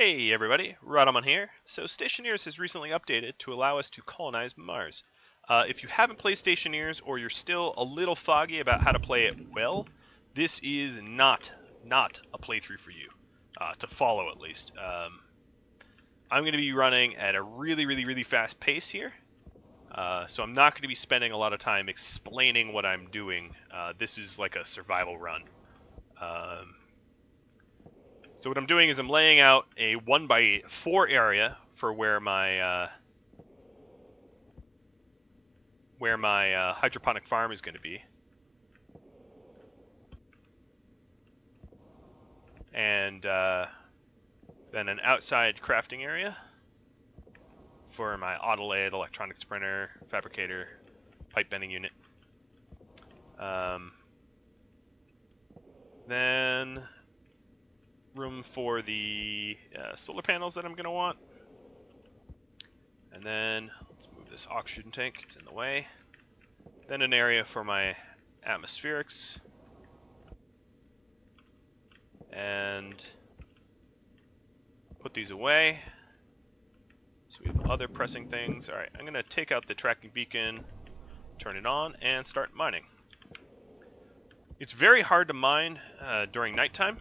Hey everybody, Rodamon here. So Stationeers has recently updated to allow us to colonize Mars. If you haven't played Stationeers or you're still a little foggy about how to play it well, this is not a playthrough for you, to follow at least. I'm going to be running at a really fast pace here, so I'm not going to be spending a lot of time explaining what I'm doing. This is like a survival run. So what I'm doing is I'm laying out a 1x4 area for where my hydroponic farm is going to be, and then an outside crafting area for my autolathe, electronics printer, fabricator, pipe bending unit. Then room for the solar panels that I'm going to want. And then let's move this oxygen tank, it's in the way. Then an area for my atmospherics. And put these away. So we have other pressing things. Alright, I'm going to take out the tracking beacon, turn it on, and start mining. It's very hard to mine during nighttime.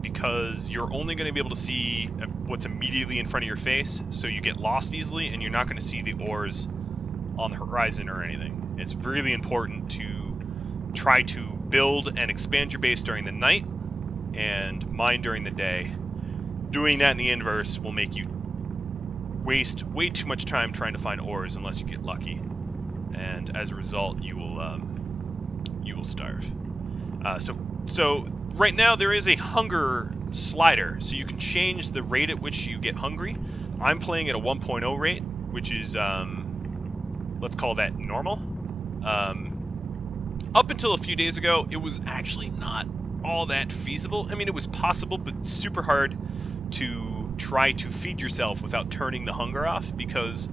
Because you're only going to be able to see what's immediately in front of your face, so you get lost easily, and you're not going to see the ores on the horizon or anything. It's really important to try to build and expand your base during the night, and mine during the day. Doing that in the inverse will make you waste way too much time trying to find ores unless you get lucky, and as a result, you will starve. So right now there is a hunger slider, so you can change the rate at which you get hungry. I'm playing at a 1.0 rate, which is, let's call that normal. Up until a few days ago, it was actually not all that feasible. I mean, it was possible, but super hard to try to feed yourself without turning the hunger off, because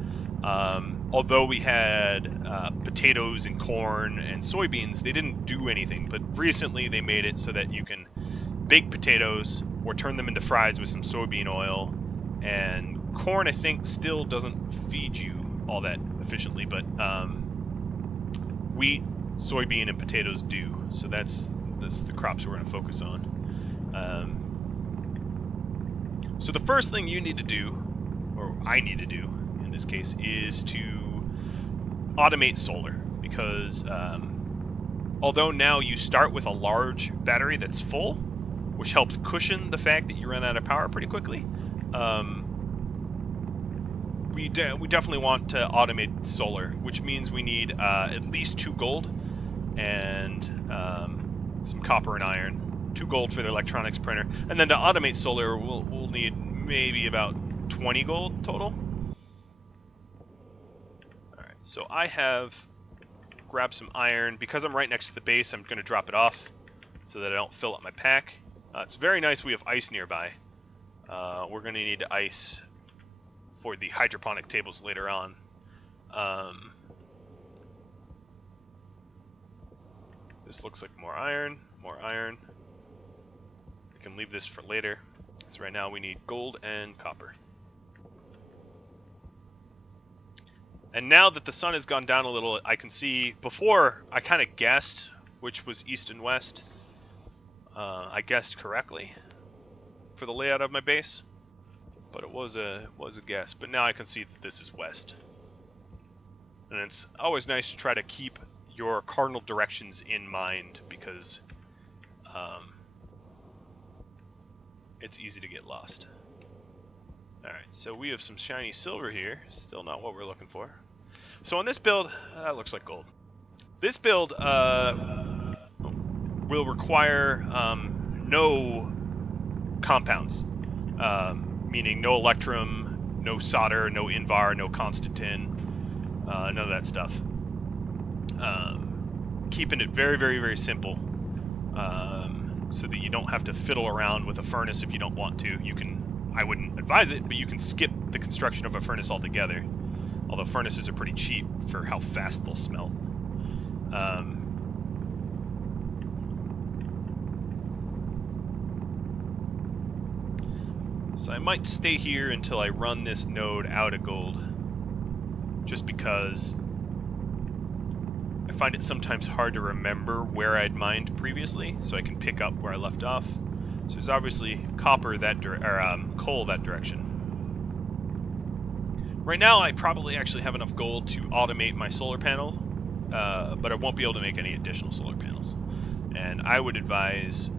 although we had potatoes and corn and soybeans, they didn't do anything. But recently they made it so that you can bake potatoes or turn them into fries with some soybean oil. And corn, I think, still doesn't feed you all that efficiently, but wheat, soybean, and potatoes do. So that's the crops we're going to focus on. So the first thing you need to do, or I need to do in this case, is to automate solar, because although now you start with a large battery that's full, which helps cushion the fact that you run out of power pretty quickly, we definitely want to automate solar, which means we need at least 2 gold and some copper and iron. 2 gold for the electronics printer, and then to automate solar we'll need maybe about 20 gold total. Alright, so I have grabbed some iron. Because I'm right next to the base, I'm going to drop it off so that I don't fill up my pack. It's very nice we have ice nearby. We're going to need ice for the hydroponic tables later on. This looks like more iron, more iron. We can leave this for later. So right now we need gold and copper. And now that the sun has gone down a little, I can see, before I kind of guessed which was east and west. I guessed correctly for the layout of my base, but it was a guess. But now I can see that this is west. And it's always nice to try to keep your cardinal directions in mind, because it's easy to get lost. Alright, so we have some shiny silver here. Still not what we're looking for. So on this build, that looks like gold. This build will require no compounds, meaning no electrum, no solder, no invar, no Constantin, none of that stuff. Keeping it very simple, so that you don't have to fiddle around with a furnace if you don't want to. You can, I wouldn't advise it, but you can skip the construction of a furnace altogether. Although furnaces are pretty cheap for how fast they'll smelt. So I might stay here until I run this node out of gold, just because I find it sometimes hard to remember where I'd mined previously, so I can pick up where I left off. So there's obviously copper coal that direction. Right now, I probably actually have enough gold to automate my solar panel, but I won't be able to make any additional solar panels. And I would advise,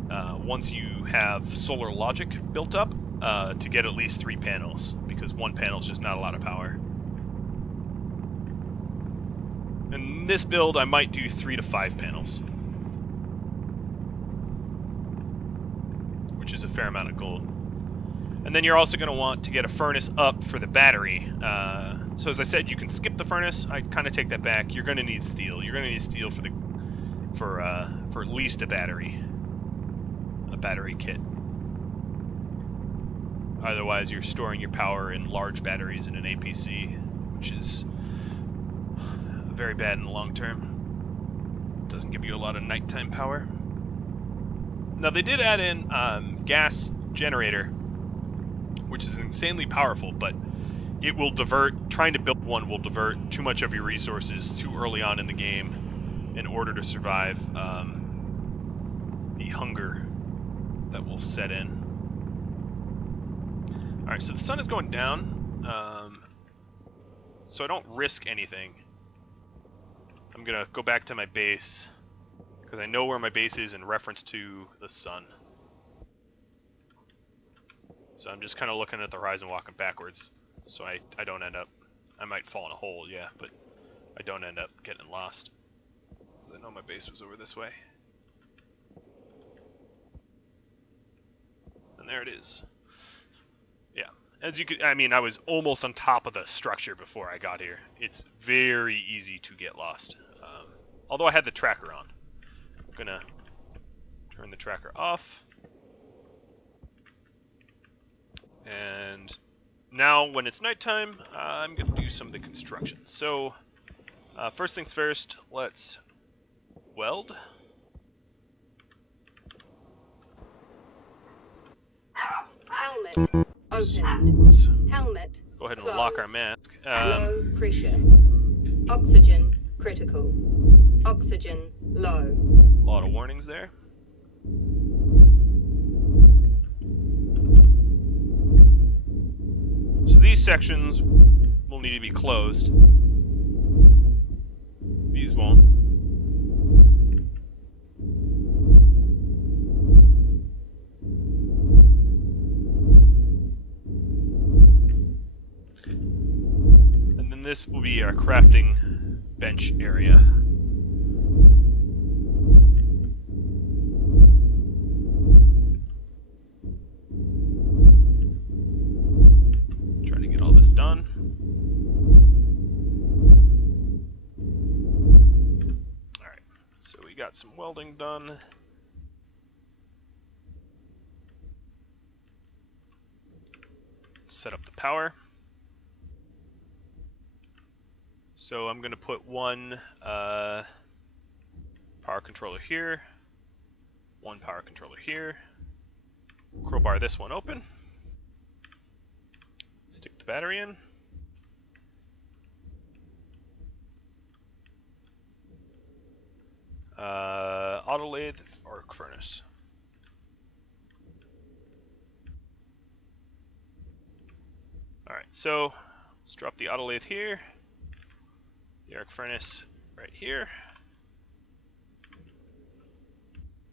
once you have solar logic built up, to get at least 3 panels, because 1 panel is just not a lot of power. In this build, I might do 3 to 5 panels, which is a fair amount of gold. And then you're also going to want to get a furnace up for the battery. So as I said, you can skip the furnace. I kind of take that back. You're going to need steel. You're going to need steel for at least a battery kit. Otherwise, you're storing your power in large batteries in an APC, which is very bad in the long term. It doesn't give you a lot of nighttime power. Now, they did add in gas generator, which is insanely powerful, but it will divert, trying to build one will divert too much of your resources too early on in the game in order to survive the hunger that will set in. Alright, so the sun is going down, so I don't risk anything. I'm going to go back to my base, because I know where my base is in reference to the sun. So I'm just kind of looking at the horizon, walking backwards, so I don't end up... I might fall in a hole, yeah, but I don't end up getting lost. I know my base was over this way. And there it is. Yeah. As you could, I mean, I was almost on top of the structure before I got here. It's very easy to get lost. Although I had the tracker on. I'm gonna turn the tracker off. And now, when it's nighttime, I'm gonna do some of the construction. So, first things first, let's weld. Helmet opened. Helmet. Go ahead and closed. lock our mask. Low pressure. Oxygen critical. Oxygen low. A lot of warnings there. So these sections will need to be closed. These won't. And then this will be our crafting bench area. Trying to get all this done. Alright, so we got some welding done. Set up the power. So I'm going to put one power controller here, one power controller here, crowbar this one open, stick the battery in, auto lathe, arc furnace. Alright, so let's drop the auto lathe here, the arc furnace right here,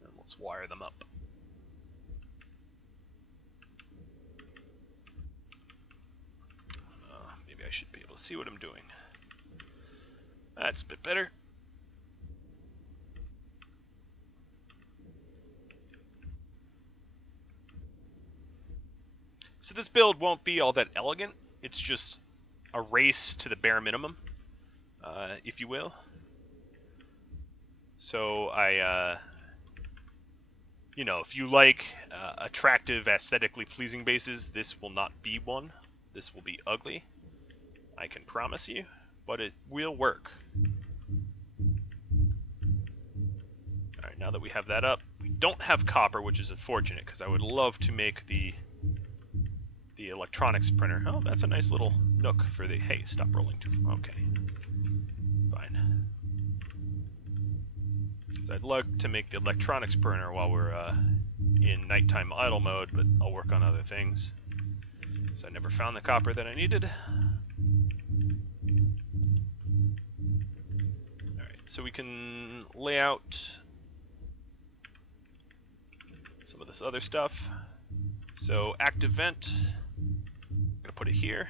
and let's wire them up. Maybe I should be able to see what I'm doing. That's a bit better. So this build won't be all that elegant. It's just a race to the bare minimum, if you will. So you know, if you like attractive, aesthetically pleasing bases, this will not be one. This will be ugly, I can promise you, but it will work. Alright, now that we have that up, we don't have copper, which is unfortunate, because I would love to make the the electronics printer. Oh, that's a nice little nook for the... Hey, stop rolling too far. Okay. Fine. Because I'd like to make the electronics printer while we're in nighttime idle mode, but I'll work on other things. So I never found the copper that I needed. Alright, so we can lay out some of this other stuff. So active vent, I'm gonna put it here.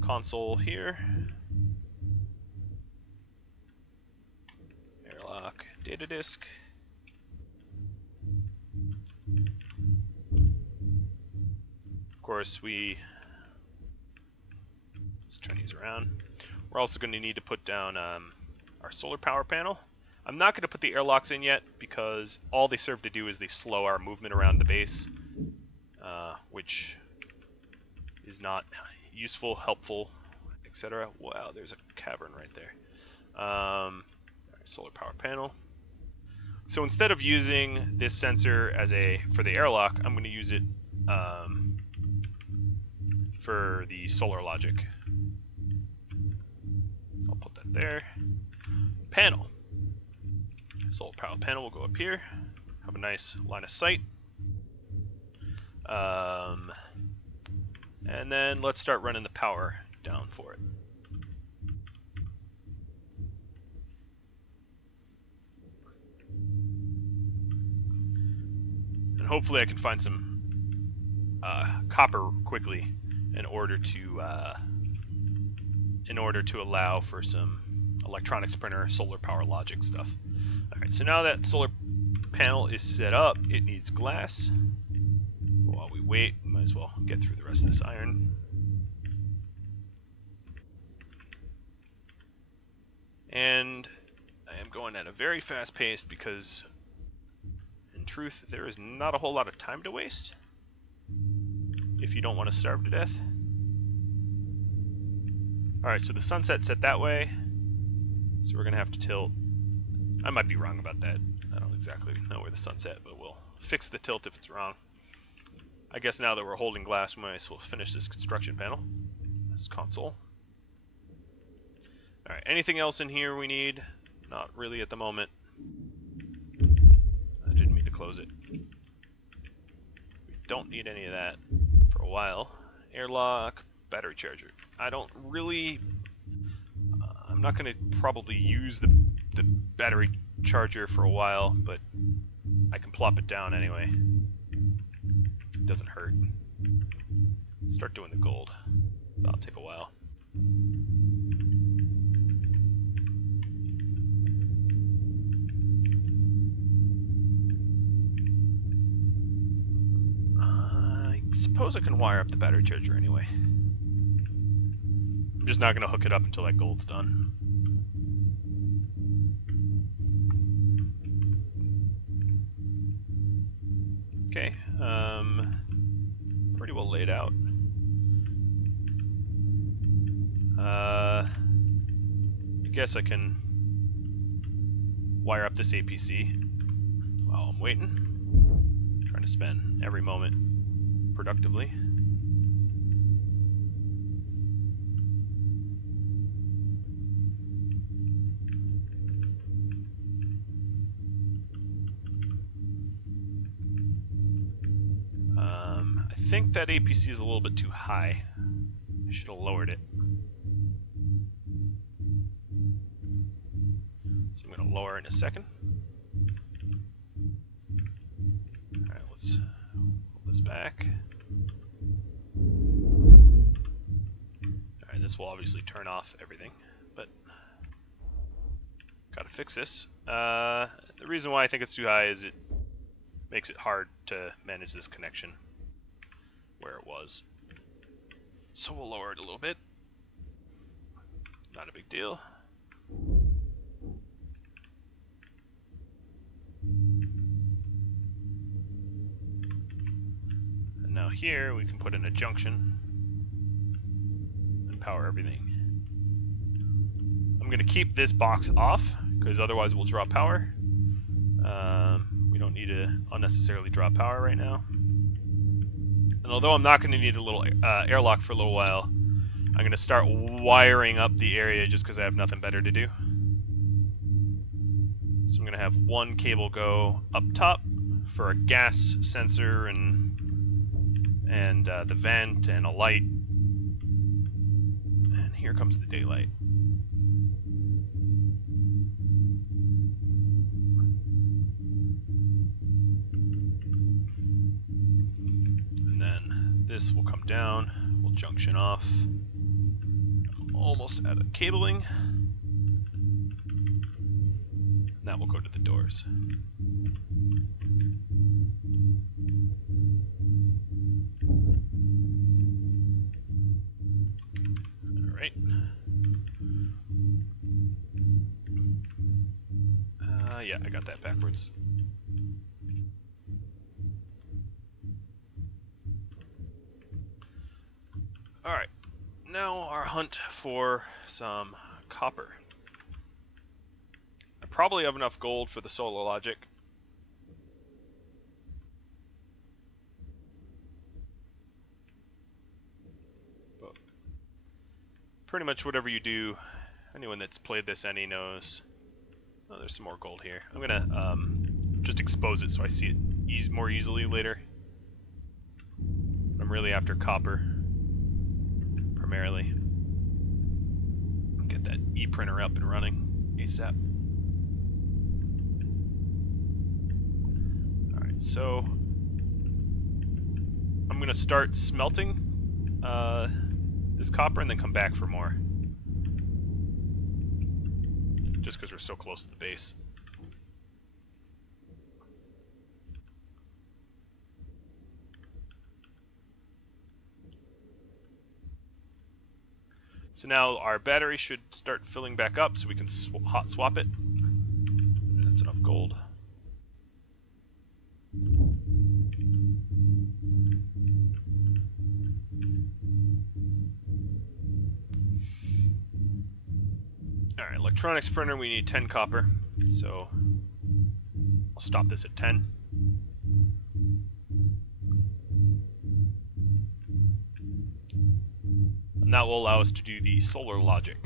Console here. Airlock, data disk. Of course, let's turn these around. We're also going to need to put down our solar power panel. I'm not going to put the airlocks in yet because all they serve to do is they slow our movement around the base, which is not useful, helpful, etc. Wow, there's a cavern right there. Solar power panel. So instead of using this sensor as for the airlock, I'm going to use it for the solar logic. So I'll put that there. Panel. Solar power panel will go up here. Have a nice line of sight. And then let's start running the power down for it. And hopefully I can find some copper quickly in order to allow for some electronics printer, solar power logic stuff. Alright, so now that solar panel is set up, it needs glass. While we wait, we might as well get through the rest of this iron. And I am going at a very fast pace because, in truth, there is not a whole lot of time to waste if you don't want to starve to death. Alright, so the sunset set that way, so we're going to have to tilt. I might be wrong about that. I don't exactly know where the sun's set, but we'll fix the tilt if it's wrong. I guess now that we're holding glass, we might as well finish this construction panel. This console. Alright, anything else in here we need? Not really at the moment. I didn't mean to close it. We don't need any of that for a while. Airlock, battery charger. I don't really... I'm not going to probably use the battery charger for a while, but I can plop it down anyway. It doesn't hurt. Let's start doing the gold. That'll take a while. I suppose I can wire up the battery charger anyway. I'm just not going to hook it up until that gold's done. Okay, pretty well laid out. I guess I can wire up this APC while I'm waiting. Trying to spend every moment productively. I think that APC is a little bit too high. I should have lowered it. So I'm going to lower it in a second. Alright, let's pull this back. Alright, this will obviously turn off everything, but gotta fix this. The reason why I think it's too high is it makes it hard to manage this connection where it was. So we'll lower it a little bit. Not a big deal. And now here we can put in a junction and power everything. I'm going to keep this box off because otherwise we'll draw power. We don't need to unnecessarily draw power right now. And And although I'm not going to need a little airlock for a little while, I'm going to start wiring up the area just because I have nothing better to do. So I'm going to have one cable go up top for a gas sensor and the vent and a light. And here comes the daylight. And then this will come down. We'll junction off. I'm almost out of cabling. And that will go to the doors. Alright. Yeah, I got that backwards. Alright. Now our hunt for some copper. I probably have enough gold for the solar logic. But pretty much whatever you do, anyone that's played this any knows. Oh, there's some more gold here. I'm gonna just expose it so I see it more easily later. I'm really after copper, primarily. Get that e-printer up and running ASAP. Alright, so I'm gonna start smelting this copper and then come back for more. Just because we're so close to the base. So now our battery should start filling back up so we can hot swap it. That's enough gold. Alright, electronics printer, we need 10 copper. So I'll stop this at 10. And that will allow us to do the solar logic.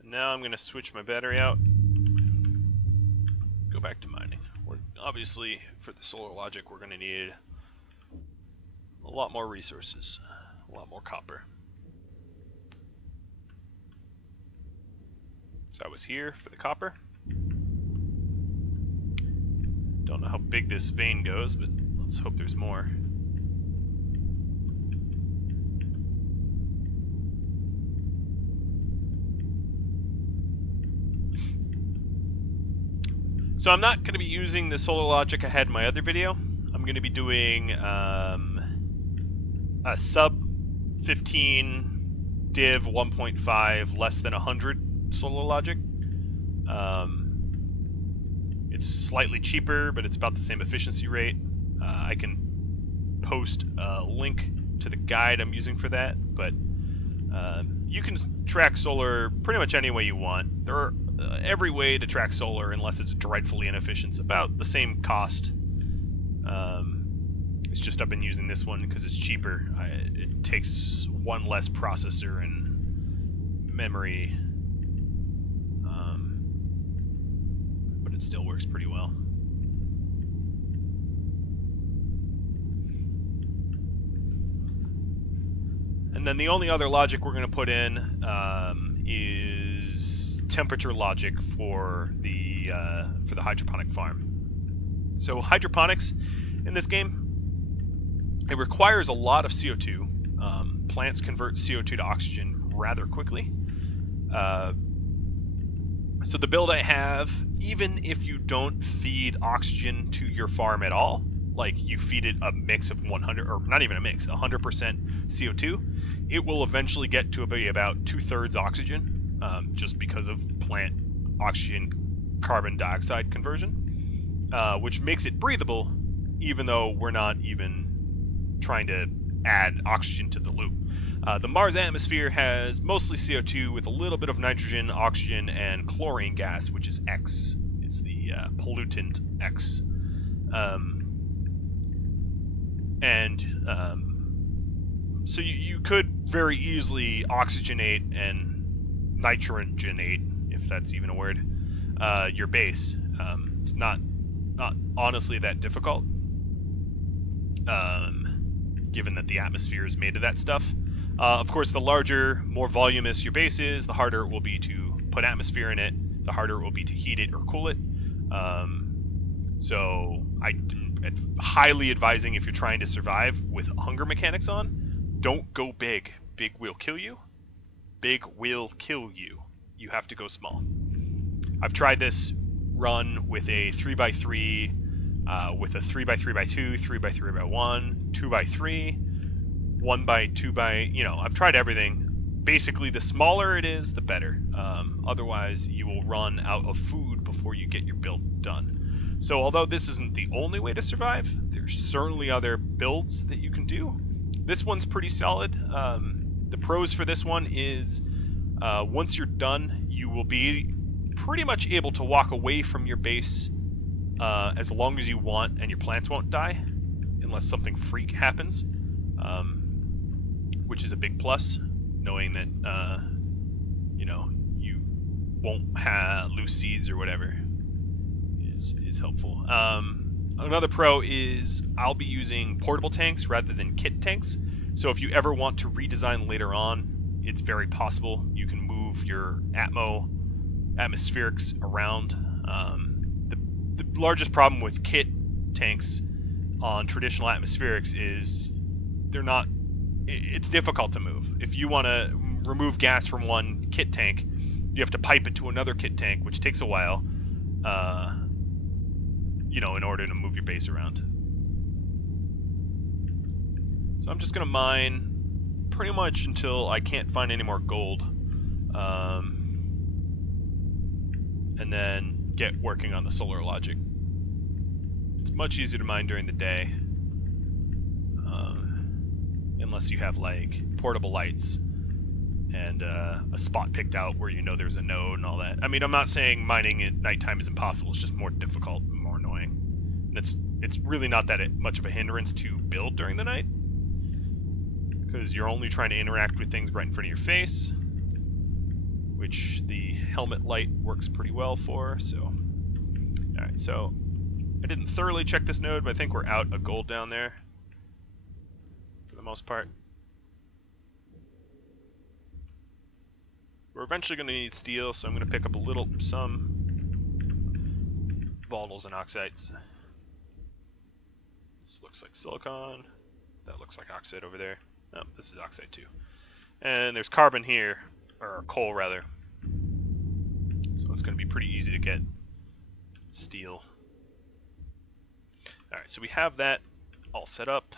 And now I'm going to switch my battery out. Go back to mining. Obviously, for the solar logic, we're going to need a lot more resources, a lot more copper. So I was here for the copper. Don't know how big this vein goes, but let's hope there's more. So I'm not going to be using the solar logic I had in my other video. I'm going to be doing a sub 15 div 1.5 less than 100 solar logic. It's slightly cheaper, but it's about the same efficiency rate. I can post a link to the guide I'm using for that, but you can track solar pretty much any way you want. There are every way to track solar, unless it's dreadfully inefficient. It's about the same cost. It's just I've been using this one because it's cheaper. It takes one less processor and memory, but it still works pretty well. And then the only other logic we're going to put in is temperature logic for the hydroponic farm. So hydroponics in this game, it requires a lot of CO2. Plants convert CO2 to oxygen rather quickly. So the build I have, even if you don't feed oxygen to your farm at all, like you feed it a mix of 100, or not even a mix, 100% CO2, it will eventually get to be about 2/3 oxygen, just because of plant oxygen carbon dioxide conversion, which makes it breathable, even though we're not even trying to add oxygen to the loop. The Mars atmosphere has mostly CO2 with a little bit of nitrogen, oxygen, and chlorine gas, which is X. It's the pollutant X. So you could very easily oxygenate and nitrogenate, if that's even a word, your base. It's not honestly that difficult, given that the atmosphere is made of that stuff. Of course, the larger, more voluminous your base is, the harder it will be to put atmosphere in it, the harder it will be to heat it or cool it. So I'm highly advising, if you're trying to survive with hunger mechanics on, don't go big. Big will kill you. Big will kill you. You have to go small. I've tried this run with a 3x3, with a 3x3x2, 3x3x1, 2x3, 1x2x, you know, I've tried everything. Basically, the smaller it is, the better. Otherwise, you will run out of food before you get your build done. So although this isn't the only way to survive, there's certainly other builds that you can do. This one's pretty solid. The pros for this one is once you're done, you will be pretty much able to walk away from your base as long as you want, and your plants won't die unless something freak happens, which is a big plus, knowing that you know, you won't lose seeds or whatever is helpful. Another pro is I'll be using portable tanks rather than kit tanks. So if you ever want to redesign later on, it's very possible. You can move your atmospherics around. The largest problem with kit tanks on traditional atmospherics is it's difficult to move. If you want to remove gas from one kit tank, you have to pipe it to another kit tank, which takes a while, you know, in order to move your base around. So I'm just going to mine pretty much until I can't find any more gold, and then get working on the solar logic. It's much easier to mine during the day, unless you have like portable lights and a spot picked out where you know there's a node and all that. I mean, I'm not saying mining at nighttime is impossible. It's just more difficult and more annoying. And it's really not that much of a hindrance to build during the night, because you're only trying to interact with things right in front of your face, which the helmet light works pretty well for. So, all right. So I didn't thoroughly check this node, but I think we're out of gold down there for the most part. We're eventually going to need steel, so I'm going to pick up some volatiles and oxides. This looks like silicon. That looks like oxide over there. Oh, this is oxide too. And there's carbon here, or coal rather. So it's going to be pretty easy to get steel. Alright, so we have that all set up.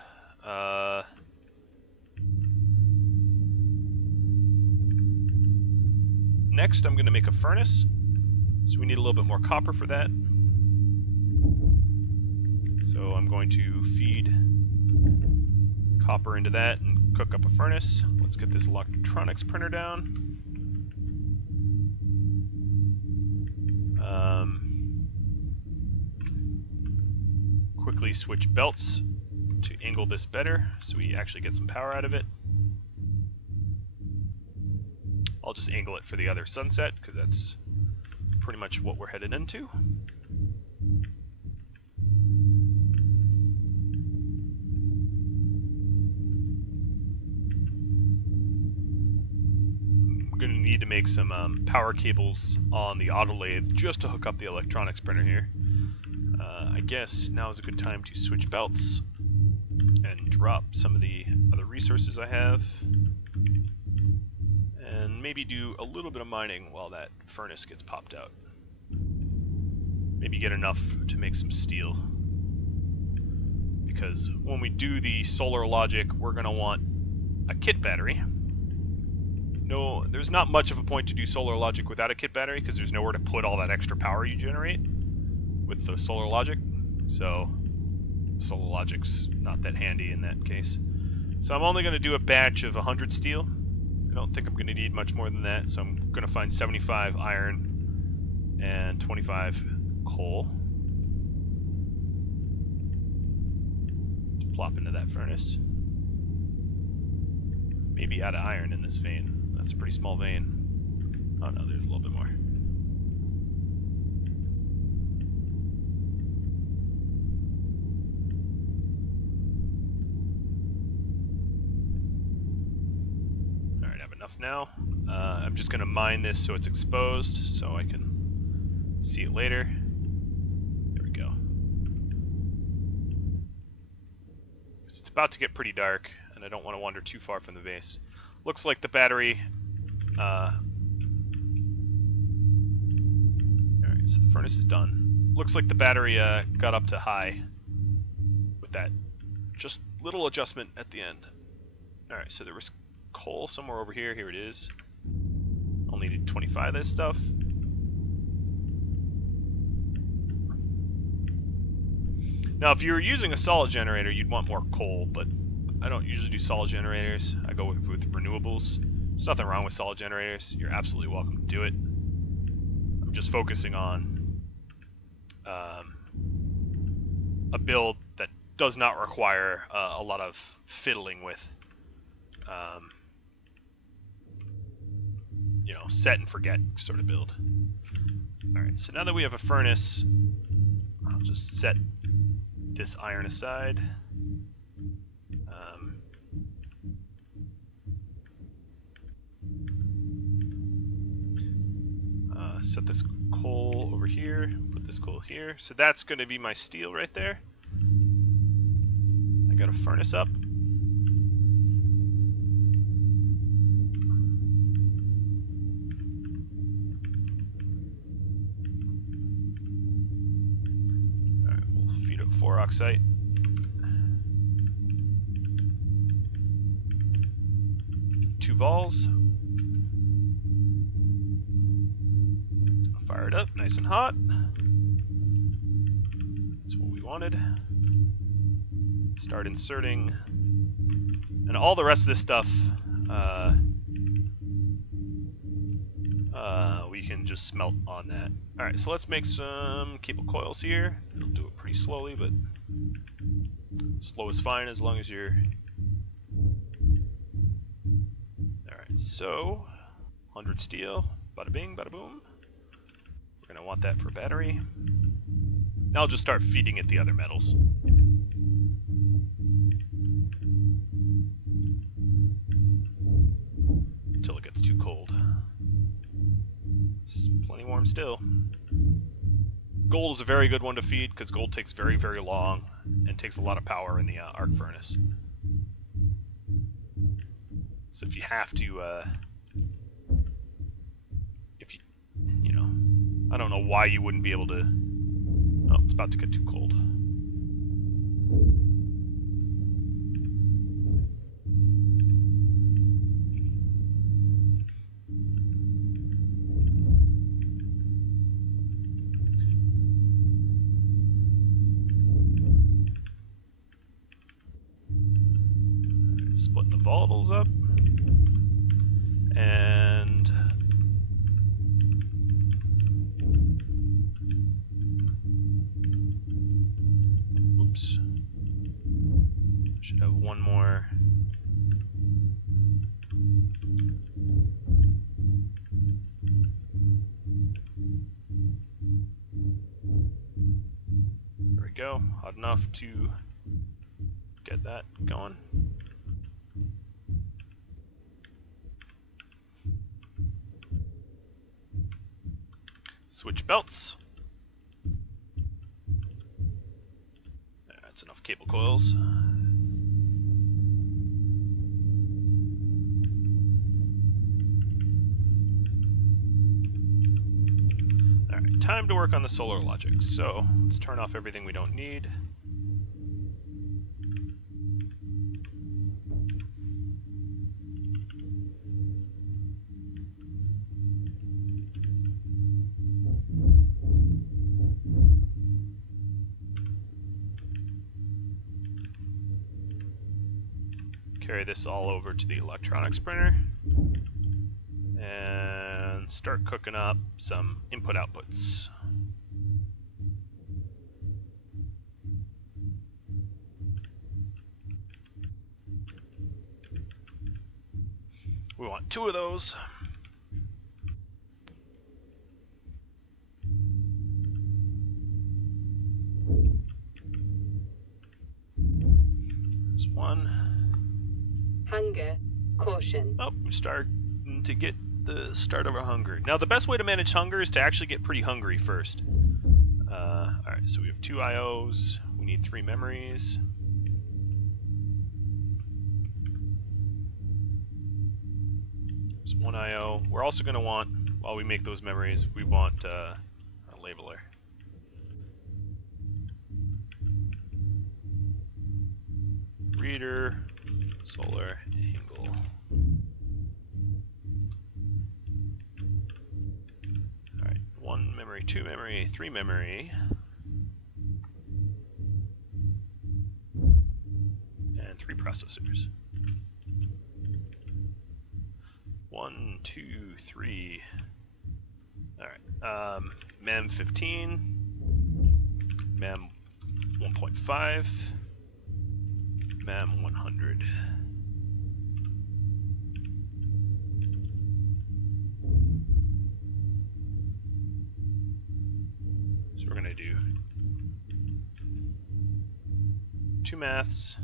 Next, I'm going to make a furnace. So we need a little bit more copper for that. So I'm going to feed copper into that and cook up a furnace. Let's get this electronics printer down. Quickly switch belts to angle this better so we actually get some power out of it. I'll just angle it for the other sunset because that's pretty much what we're headed into. We're going to need to make some power cables on the auto lathe just to hook up the electronics printer here. I guess now is a good time to switch belts and drop some of the other resources I have, and maybe do a little bit of mining while that furnace gets popped out. Maybe get enough to make some steel, because when we do the solar logic, we're going to want a kit battery. No, there's not much of a point to do solar logic without a kit battery, because there's nowhere to put all that extra power you generate with the solar logic. So solar logic's not that handy in that case. So I'm only going to do a batch of 100 steel. I don't think I'm going to need much more than that, so I'm going to find 75 iron and 25 coal to plop into that furnace. Maybe add iron in this vein. That's a pretty small vein. Oh no, there's a little bit more. Alright, I have enough now. I'm just going to mine this so it's exposed so I can see it later. There we go. It's about to get pretty dark, and I don't want to wander too far from the base. Looks like the battery... Alright, so the furnace is done. Looks like the battery got up to high with that just little adjustment at the end. Alright, so there was coal somewhere over here. Here it is. Only need 25 of this stuff. Now, if you were using a solid generator, you'd want more coal, but I don't usually do solid generators. I go with renewables. There's nothing wrong with solid generators. You're absolutely welcome to do it. I'm just focusing on a build that does not require a lot of fiddling with, you know, set and forget sort of build. Alright, so now that we have a furnace, I'll just set this iron aside. Set this coal over here, put this coal here. So that's going to be my steel right there. I got a furnace up. Alright, we'll feed up 4 oxide. Two vols. Fire it up, nice and hot. That's what we wanted. Start inserting. And all the rest of this stuff, we can just smelt on that. Alright, so let's make some cable coils here. It'll do it pretty slowly, but slow is fine as long as you're... Alright, so 100 steel, bada bing, bada boom. We're gonna want that for a battery. Now I'll just start feeding it the other metals. Until it gets too cold. It's plenty warm still. Gold is a very good one to feed because gold takes very, very long and takes a lot of power in the arc furnace. So if you have to, I don't know why you wouldn't be able to... Oh, it's about to get too cold. Splitting the volatiles up. And... Oops. Should have one more. There we go. Hot enough to get that going. Switch belts. That's enough cable coils. Alright, time to work on the solar logic. So, let's turn off everything we don't need. carry this all over to the electronics printer and start cooking up some input outputs. We want 2 of those. There's 1. Hunger. Caution. Oh, we're starting to get the start of our hunger. Now, the best way to manage hunger is to actually get pretty hungry first. Alright, so we have 2 IOs. We need 3 memories. There's 1 IO. We're also going to want, while we make those memories, we want a labeler. Reader, solar, angle. Alright, 1 memory, 2 memory, 3 memory. And 3 processors. 1, 2, 3. Alright, MEM 15, MEM 1.5, MEM 100. So we're going to do 2 maths,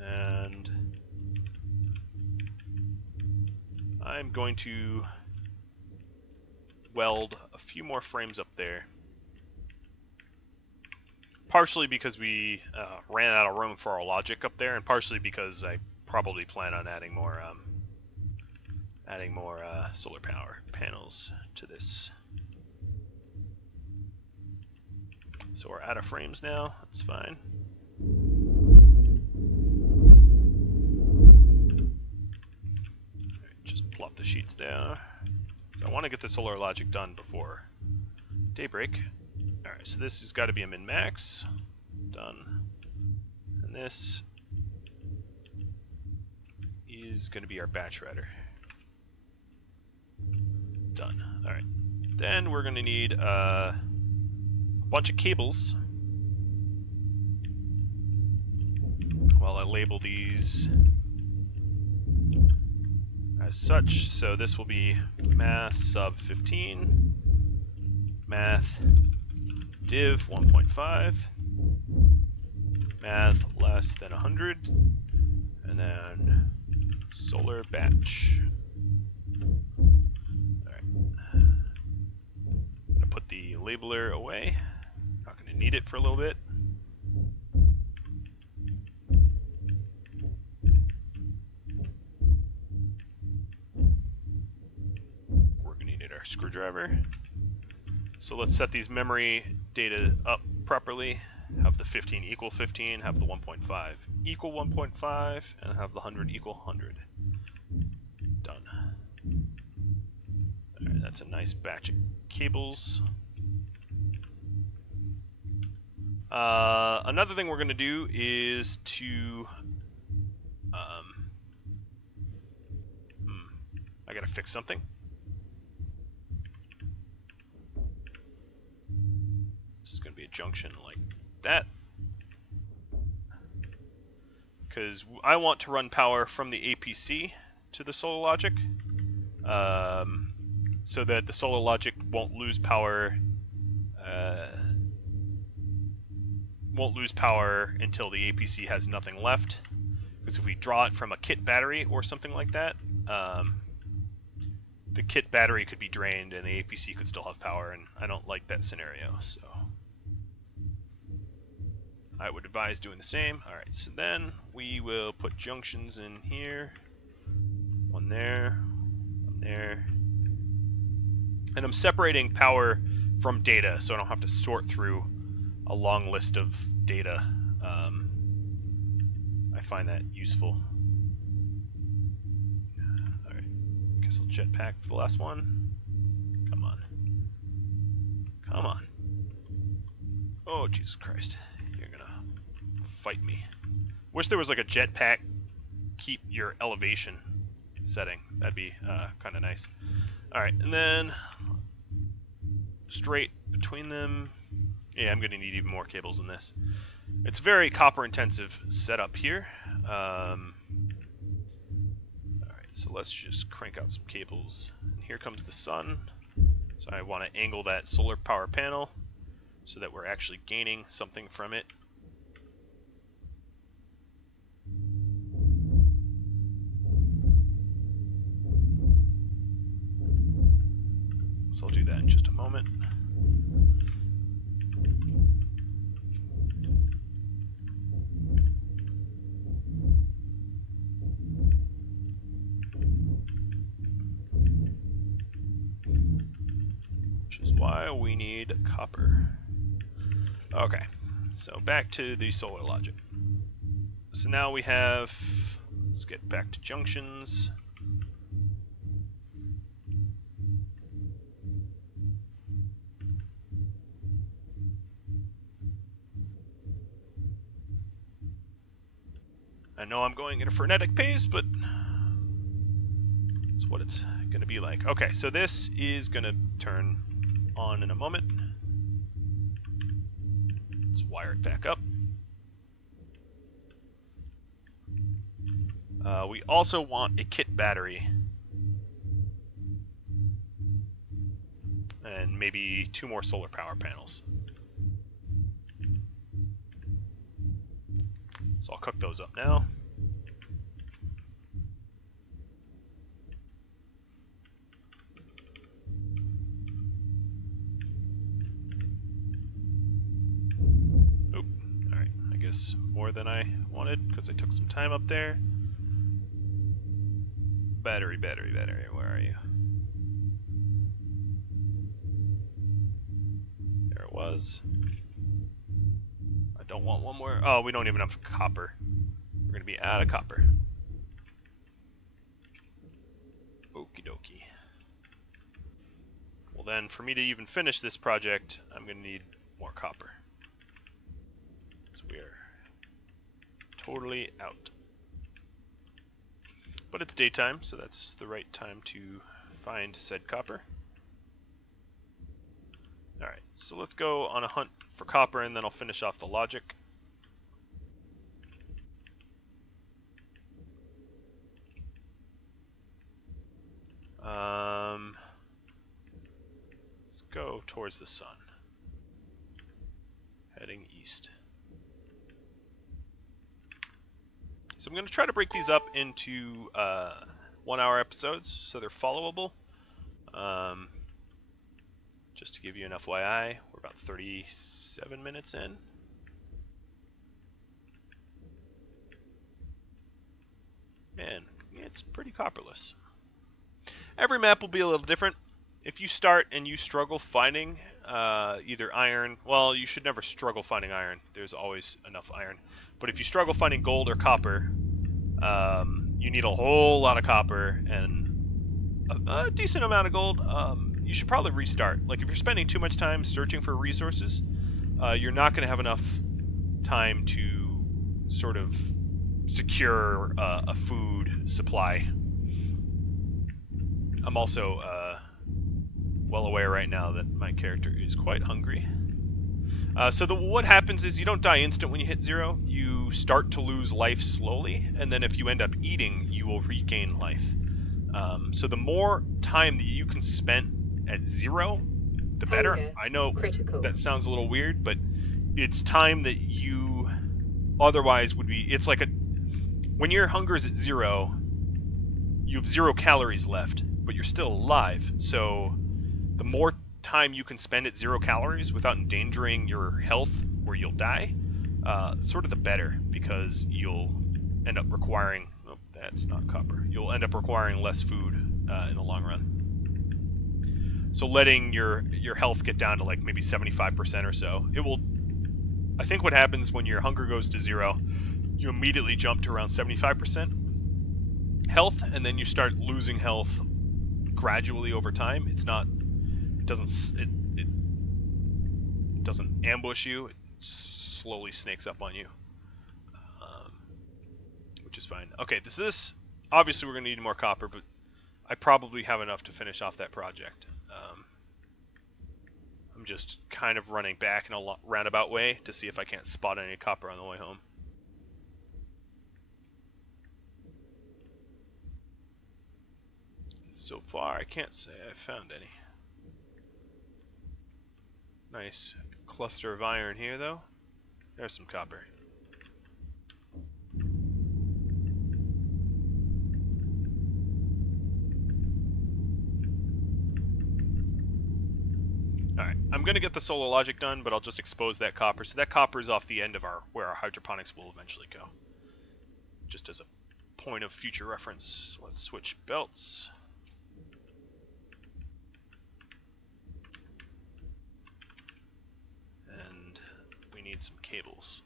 and I'm going to weld a few more frames up there. Partially because we ran out of room for our logic up there, and partially because I probably plan on adding more solar power panels to this. So we're out of frames now. That's fine. Alright, just plop the sheets there. So I want to get the solar logic done before daybreak. Alright, so this has got to be a min-max. Done. And this is going to be our batch writer. Done. Alright. Then we're going to need a bunch of cables. Well, I label these as such. So this will be math sub 15, math div 1.5, math less than 100, and then solar batch. Alright. I'm going to put the labeler away. Not going to need it for a little bit. We're going to need our screwdriver. So let's set these memory data up properly. Have the 15 equal 15, have the 1.5 equal 1.5, and have the 100 equal 100. Done. Alright, that's a nice batch of cables. Another thing we're going to do is to... I gotta fix something. This is going to be a junction like that, because I want to run power from the APC to the solar logic, so that the solar logic won't lose power until the APC has nothing left. Because if we draw it from a kit battery or something like that, the kit battery could be drained and the APC could still have power, and I don't like that scenario, so I would advise doing the same. Alright, so then we will put junctions in here. One there, one there. And I'm separating power from data, so I don't have to sort through a long list of data. I find that useful. Alright, guess I'll jetpack for the last one. Come on. Come on. Oh, Jesus Christ. fight me. Wish there was like a jetpack keep your elevation setting. That'd be kind of nice. Alright, and then straight between them. Yeah, I'm going to need even more cables than this. It's very copper intensive setup here. Alright, so let's just crank out some cables. And here comes the sun. So I want to angle that solar power panel so that we're actually gaining something from it. So I'll do that in just a moment. Which is why we need copper. Okay, so back to the solar logic. So now we have, let's get back to junctions. I know I'm going at a frenetic pace, but that's what it's going to be like. Okay, so this is going to turn on in a moment. Let's wire it back up. We also want a kit battery. And maybe 2 more solar power panels. So I'll cook those up now. Oop, alright, I guess more than I wanted because I took some time up there. Battery, battery, battery, where are you? There it was. I don't want one more. Oh, we don't even have copper. We're going to be out of copper. Okie dokie. Well then, for me to even finish this project, I'm going to need more copper. So we are totally out. But it's daytime, so that's the right time to find said copper. Alright, so let's go on a hunt for copper and then I'll finish off the logic. Let's go towards the sun. Heading east. So I'm going to try to break these up into 1-hour episodes so they're followable. Just to give you an FYI, we're about 37 minutes in. Man, it's pretty copperless. Every map will be a little different. If you start and you struggle finding either iron, well, you should never struggle finding iron. There's always enough iron. But if you struggle finding gold or copper, you need a whole lot of copper and a decent amount of gold. You should probably restart. Like if you're spending too much time searching for resources, you're not going to have enough time to sort of secure a food supply. I'm also well aware right now that my character is quite hungry. So what happens is you don't die instant when you hit 0. You start to lose life slowly, and then if you end up eating, you will regain life. So the more time that you can spend at 0, the better. Hunger I know critical. that sounds a little weird, but it's time that you otherwise would be. It's like when your hunger is at 0, you have 0 calories left, but you're still alive. So the more time you can spend at 0 calories without endangering your health where you'll die, sort of the better, because you'll end up requiring, oh, that's not copper, you'll end up requiring less food in the long run. So letting your health get down to like maybe 75% or so, it will, I think what happens when your hunger goes to 0, you immediately jump to around 75% health, and then you start losing health gradually over time. It doesn't ambush you, it slowly snakes up on you. which is fine. Okay, this is obviously we're gonna need more copper, but I probably have enough to finish off that project. I'm just kind of running back in a roundabout way to see if I can't spot any copper on the way home. So far, I can't say I've found any. Nice cluster of iron here, though. There's some copper. Alright, I'm going to get the solar logic done, but I'll just expose that copper. So that copper is off the end of where our hydroponics will eventually go. Just as a point of future reference. So let's switch belts. And we need some cables.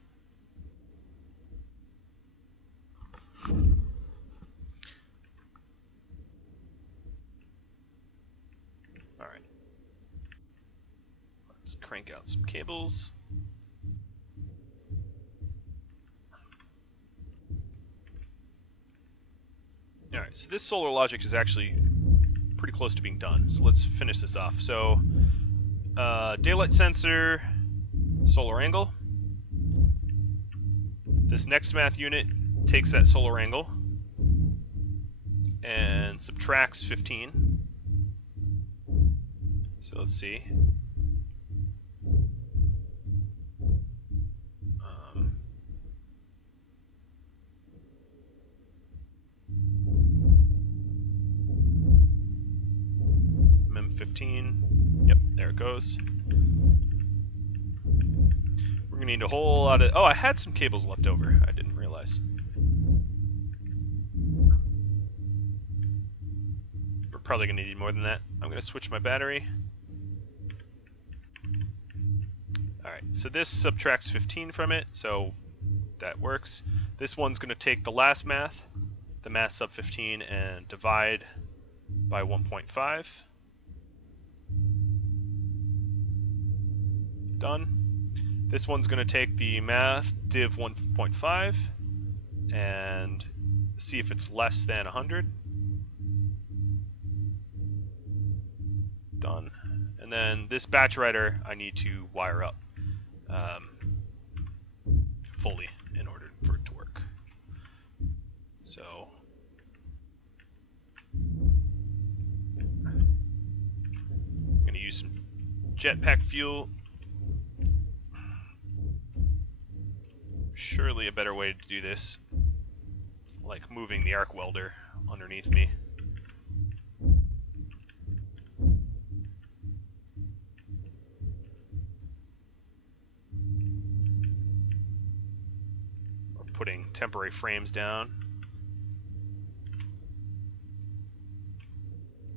Alright. Let's crank out some cables. Alright, so this solar logic is actually pretty close to being done. So let's finish this off. So, daylight sensor, solar angle. This next math unit takes that solar angle and subtracts 15. So let's see. Mem15. Yep, there it goes. We're gonna need a whole lot of. Oh, I had some cables left over. I didn't realize. We're probably gonna need more than that. I'm gonna switch my battery. Alright, so this subtracts 15 from it, so that works. This one's gonna take the last math, the math sub 15, and divide by 1.5. Done. This one's going to take the math div 1.5 and see if it's less than 100. Done. And then this batch writer I need to wire up fully in order for it to work. So I'm going to use some jetpack fuel. Surely a better way to do this, like moving the arc welder underneath me. Or putting temporary frames down.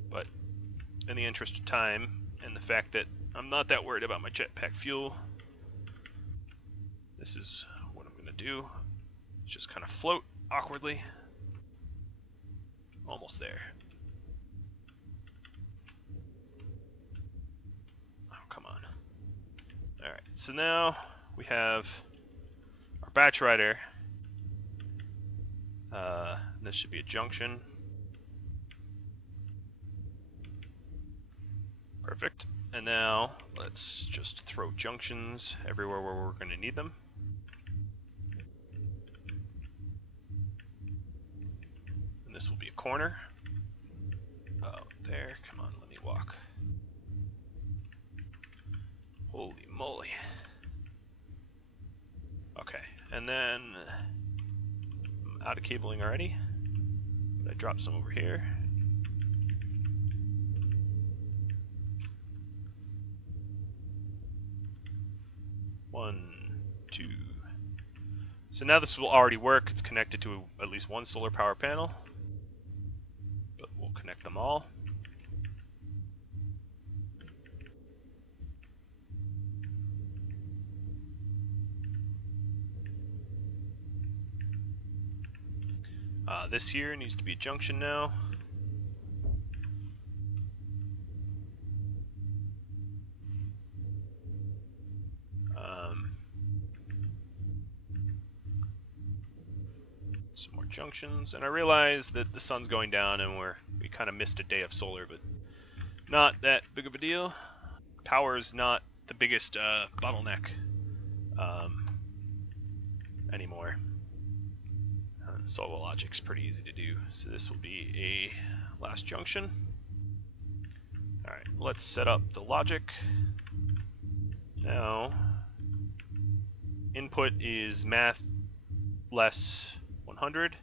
But in the interest of time and the fact that I'm not that worried about my jetpack fuel, this is what I'm going to do. Just kind of float awkwardly. Almost there. Oh, come on. Alright, so now we have our batch writer. This should be a junction. Perfect. And now let's just throw junctions everywhere where we're going to need them. And this will be a corner. Oh, there. Come on, let me walk. Holy moly. Okay, and then I'm out of cabling already. But I dropped some over here. One, two. So now this will already work. It's connected to at least one solar power panel. But we'll connect them all. This here needs to be a junction now. Some more junctions, and I realize that the sun's going down and we kind of missed a day of solar, but not that big of a deal. Power is not the biggest bottleneck anymore. Solar logic's pretty easy to do, so this will be a last junction. Alright, let's set up the logic. Now, input is math less 100.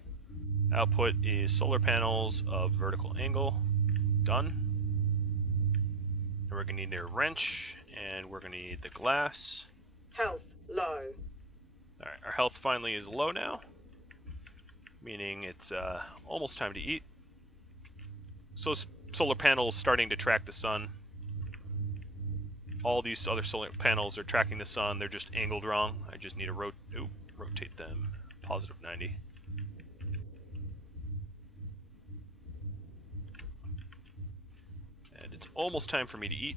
Output is solar panels of vertical angle. Done. And we're going to need a wrench, and we're going to need the glass. Health low. Alright, our health finally is low now, meaning it's almost time to eat. So solar panels starting to track the sun. All these other solar panels are tracking the sun, they're just angled wrong. I just need to rotate them positive 90. And it's almost time for me to eat.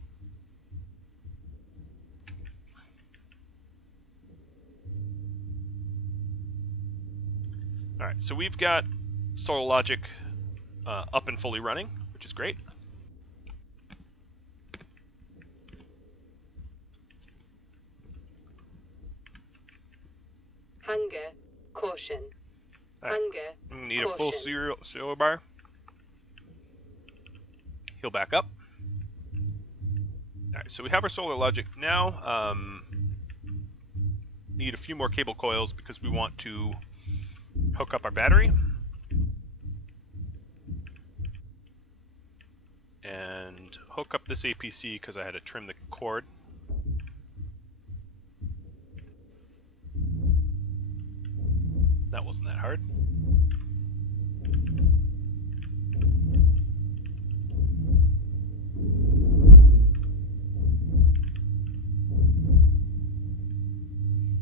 Alright, so we've got Solar Logic up and fully running, which is great. Hunger, caution. Right. Hunger, I'm going to need caution. a full cereal bar. Heal back up. Alright, so we have our Solar Logic now. Need a few more cable coils because we want to hook up our battery. And hook up this APC because I had to trim the cord. That wasn't that hard.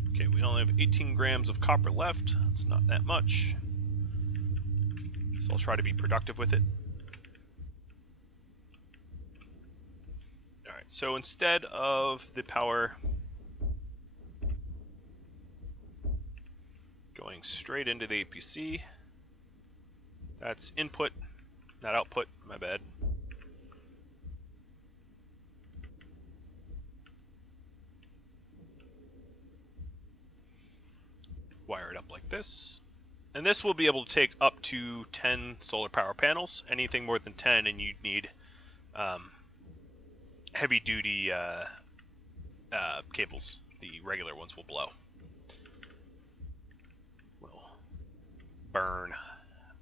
Okay, we only have 18 grams of copper left. It's not that much. So I'll try to be productive with it. Alright, so instead of the power going straight into the APC, that's input, not output, my bad. Wire it up like this. And this will be able to take up to 10 solar power panels. Anything more than 10 and you'd need heavy duty cables. The regular ones will blow. Will burn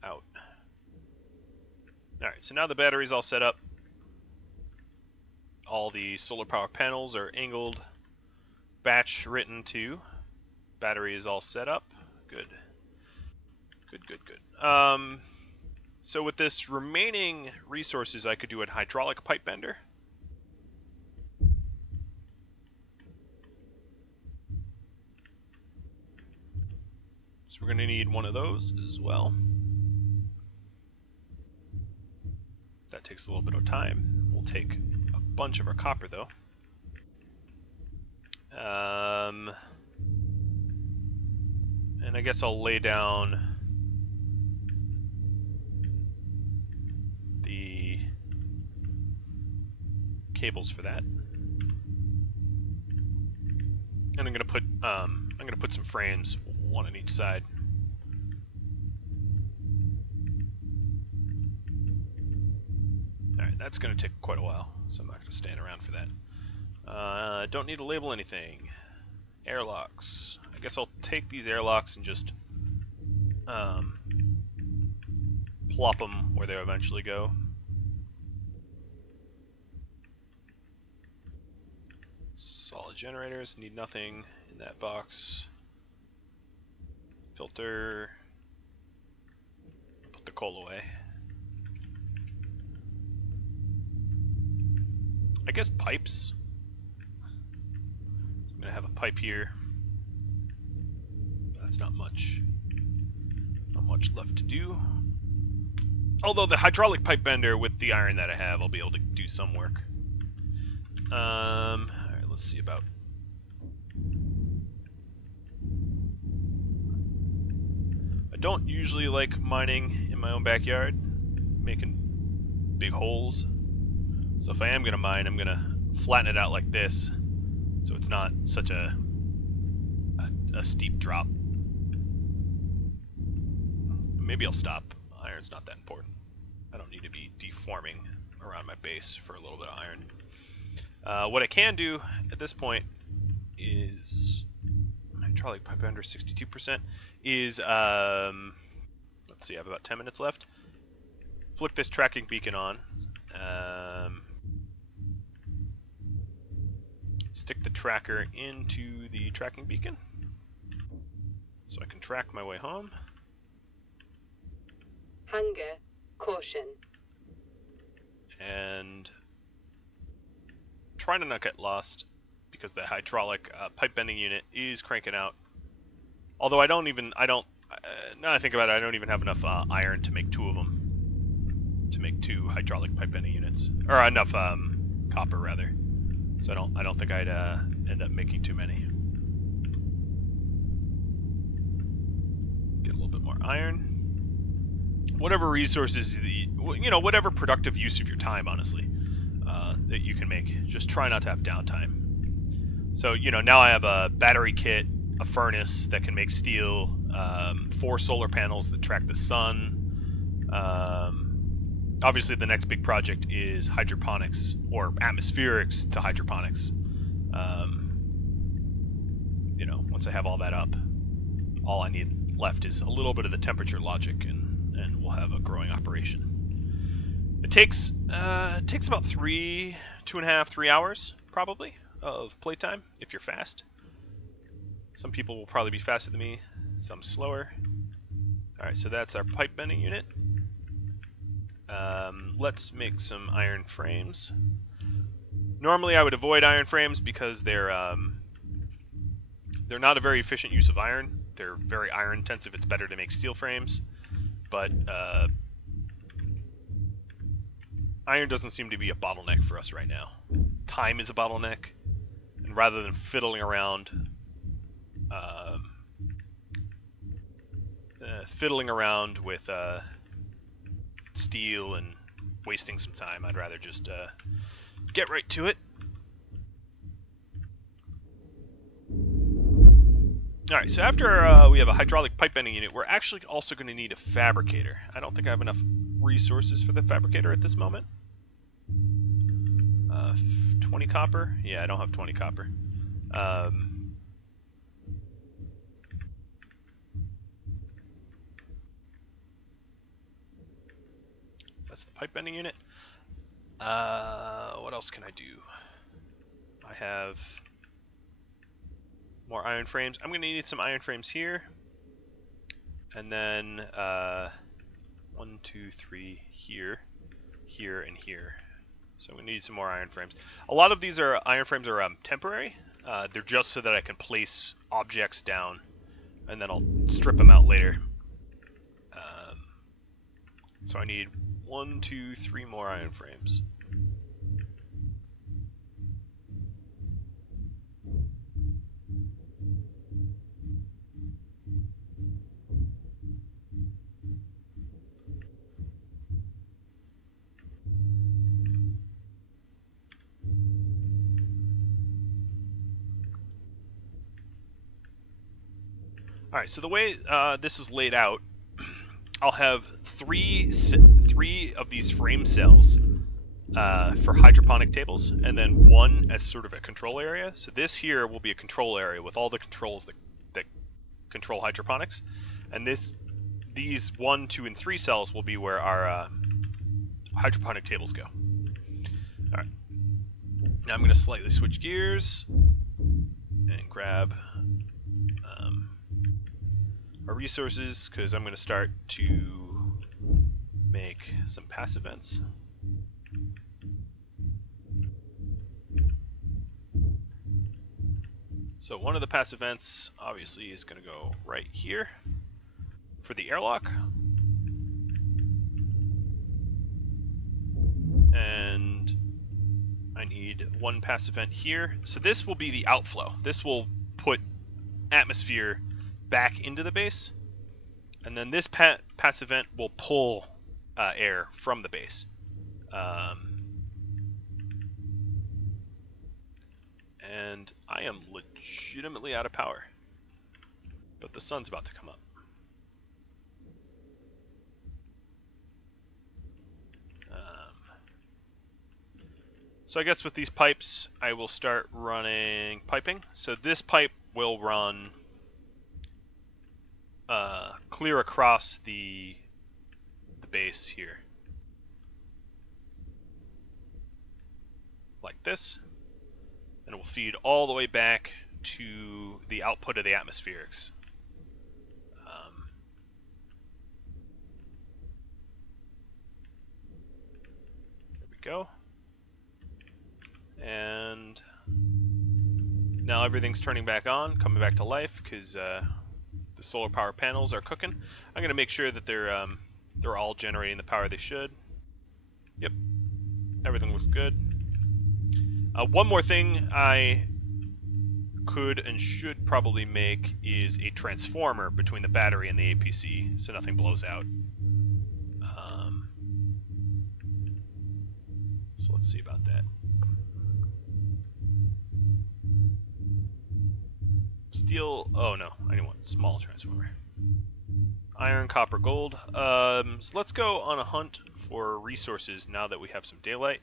out. Alright, so now the battery's all set up. All the solar power panels are angled, batch written to. Battery is all set up. Good. Good. So with this remaining resources, I could do a hydraulic pipe bender. So we're going to need one of those as well. That takes a little bit of time. We'll take a bunch of our copper though. And I guess I'll lay down the cables for that. And I'm gonna put some frames, one on each side. Alright, that's gonna take quite a while, so I'm not gonna stand around for that. Don't need to label anything. Airlocks. I guess I'll take these airlocks and just plop them where they eventually go. Solid generators, need nothing in that box. Filter. Put the coal away. I guess pipes. So I'm gonna have a pipe here. That's not much. Not much left to do. Although the hydraulic pipe bender with the iron that I have, I'll be able to do some work. Alright, let's see about. I don't usually like mining in my own backyard, making big holes. So if I am going to mine, I'm going to flatten it out like this, so it's not such a steep drop. Maybe I'll stop. Iron's not that important. I don't need to be deforming around my base for a little bit of iron. What I can do at this point is hydraulic pipe under 62% is let's see, I have about 10 minutes left. Flick this tracking beacon on. Stick the tracker into the tracking beacon so I can track my way home. Hunger. Caution. And try to not get lost because the hydraulic pipe bending unit is cranking out. Although now that I think about it, I don't even have enough iron to make 2 of them. To make 2 hydraulic pipe bending units. Or enough copper, rather. So I don't think I'd end up making too many. Get a little bit more iron. Whatever resources, whatever productive use of your time, honestly, that you can make. Just try not to have downtime. So, now I have a battery kit, a furnace that can make steel, 4 solar panels that track the sun. Obviously, the next big project is hydroponics, or atmospherics to hydroponics. Once I have all that up, all I need left is a little bit of the temperature logic, and we'll have a growing operation. It takes about 2.5, 3 hours, probably, of playtime, if you're fast. Some people will probably be faster than me, some slower. Alright, so that's our pipe bending unit. Let's make some iron frames. Normally I would avoid iron frames because they're not a very efficient use of iron. They're very iron intensive. It's better to make steel frames. But iron doesn't seem to be a bottleneck for us right now. Time is a bottleneck. And rather than fiddling around with steel and wasting some time, I'd rather just get right to it. Alright, so after we have a hydraulic pipe bending unit, we're actually also going to need a fabricator. I don't think I have enough resources for the fabricator at this moment. 20 copper? Yeah, I don't have 20 copper. That's the pipe bending unit. What else can I do? I have more iron frames. I'm going to need some iron frames here. And then 1, 2, 3 here, here, and here. So we need some more iron frames. A lot of these iron frames are temporary. They're just so that I can place objects down, and then I'll strip them out later. So I need 1, 2, 3 more iron frames. Alright, so the way this is laid out, I'll have three of these frame cells for hydroponic tables, and then 1 as sort of a control area. So this here will be a control area with all the controls that control hydroponics, and these 1, 2, and 3 cells will be where our hydroponic tables go. Alright, now I'm going to slightly switch gears and grab our resources, because I'm going to start to make some passive vents. So one of the passive vents obviously is going to go right here for the airlock. And I need 1 passive vent here. So this will be the outflow. This will put atmosphere back into the base. And then this passive vent will pull air from the base. And I am legitimately out of power. But the sun's about to come up. So I guess with these pipes, I will start running piping. So this pipe will run clear across the base here. Like this. And it will feed all the way back to the output of the atmospherics. There we go. And now everything's turning back on, coming back to life, because the solar power panels are cooking. I'm going to make sure that they're all generating the power they should. Yep, everything looks good. One more thing I could and should probably make is a transformer between the battery and the APC, so nothing blows out. So let's see about that. Steel. Oh no, I want small transformer. Iron, copper, gold. So let's go on a hunt for resources now that we have some daylight.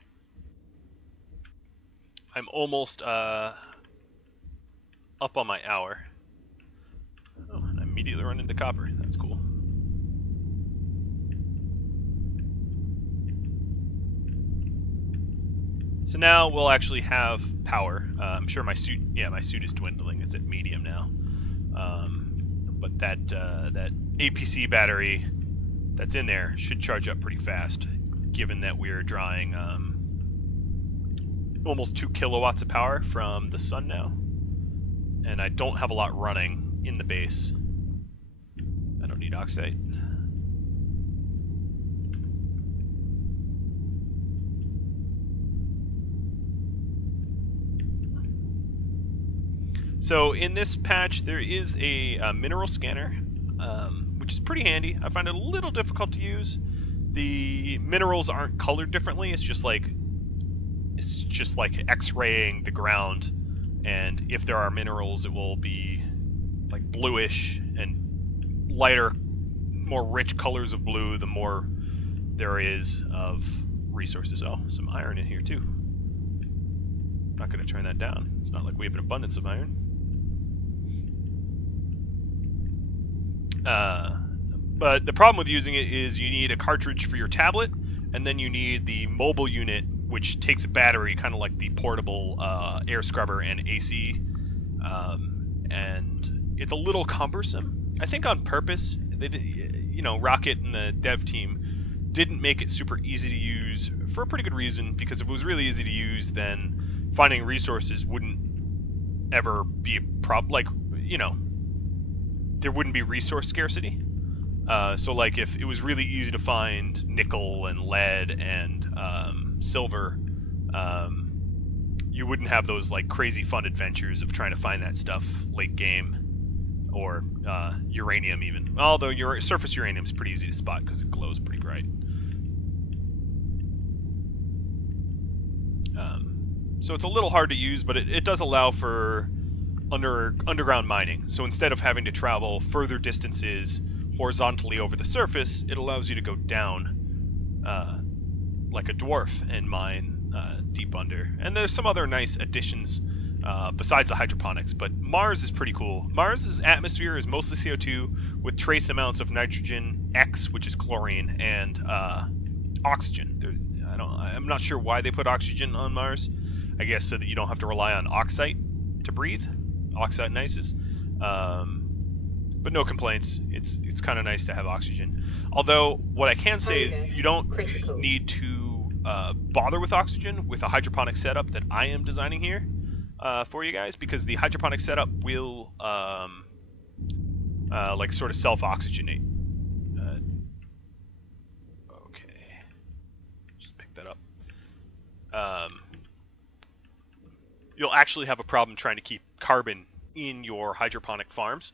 I'm almost up on my hour. Oh, and I immediately run into copper. That's cool. So now we'll actually have power. I'm sure my suit is dwindling. It's at medium now. But that APC battery that's in there should charge up pretty fast, given that we're drawing almost 2 kilowatts of power from the sun now. And I don't have a lot running in the base. I don't need oxide. So in this patch, there is a mineral scanner, which is pretty handy. I find it a little difficult to use. The minerals aren't colored differently. It's just like X-raying the ground, and if there are minerals, it will be like bluish and lighter, more rich colors of blue. The more there is of resources. Oh, some iron in here too. Not going to turn that down. It's not like we have an abundance of iron. But the problem with using it is you need a cartridge for your tablet, and then you need the mobile unit, which takes a battery, kind of like the portable air scrubber and AC. And it's a little cumbersome. I think on purpose. They did, Rocket and the dev team didn't make it super easy to use for a pretty good reason, because if it was really easy to use, then finding resources wouldn't ever be a problem. Like, there wouldn't be resource scarcity. So like if it was really easy to find nickel and lead and silver, you wouldn't have those like crazy fun adventures of trying to find that stuff late game, or uranium even. Although your surface uranium is pretty easy to spot because it glows pretty bright. So it's a little hard to use, but it does allow for underground mining. So instead of having to travel further distances horizontally over the surface, it allows you to go down like a dwarf and mine deep under. And there's some other nice additions besides the hydroponics, but Mars is pretty cool. Mars's atmosphere is mostly CO2 with trace amounts of nitrogen X, which is chlorine, and oxygen. I'm not sure why they put oxygen on Mars. I guess so that you don't have to rely on oxide to breathe. Oxide and ices. But no complaints. It's kind of nice to have oxygen. Although what I can say is you don't need to bother with oxygen with a hydroponic setup that I am designing here for you guys, because the hydroponic setup will like sort of self-oxygenate. Okay, just pick that up. You'll actually have a problem trying to keep carbon in your hydroponic farms.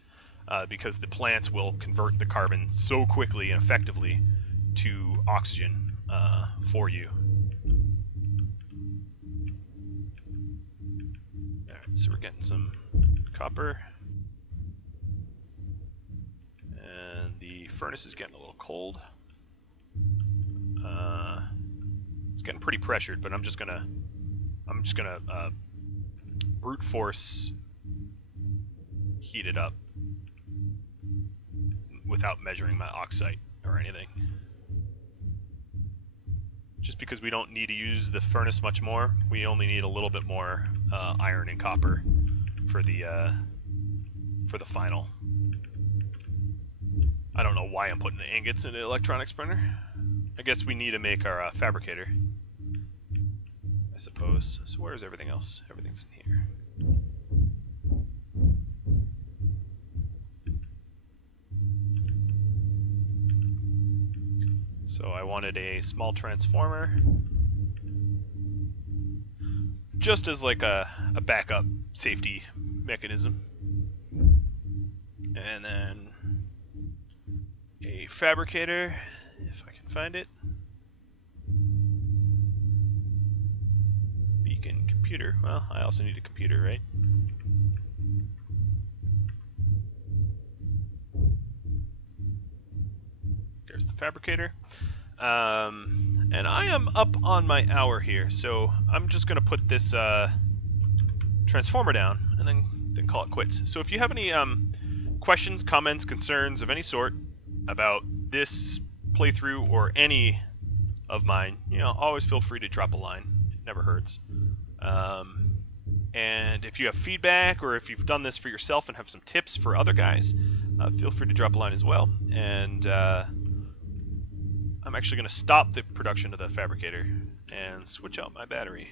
because the plants will convert the carbon so quickly and effectively to oxygen for you. Alright, so we're getting some copper. And the furnace is getting a little cold. It's getting pretty pressured, but I'm just gonna brute force heat it up without measuring my oxide or anything. Just because we don't need to use the furnace much more, we only need a little bit more iron and copper for the final. I don't know why I'm putting the ingots in the electronics printer. I guess we need to make our fabricator, I suppose. So where's everything else? Everything's in here. So I wanted a small transformer, just as like a backup safety mechanism. And then a fabricator, if I can find it. Beacon computer. Well, I also need a computer, right? There's the fabricator. And I am up on my hour here, so I'm just going to put this transformer down and then call it quits. So if you have any questions, comments, concerns of any sort about this playthrough or any of mine, always feel free to drop a line. It never hurts. And if you have feedback or if you've done this for yourself and have some tips for other guys, feel free to drop a line as well. And I'm actually going to stop the production of the fabricator and switch out my battery.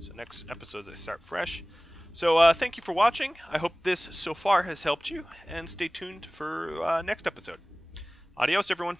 So next episodes I start fresh. So thank you for watching. I hope this so far has helped you, and stay tuned for next episode. Adios, everyone.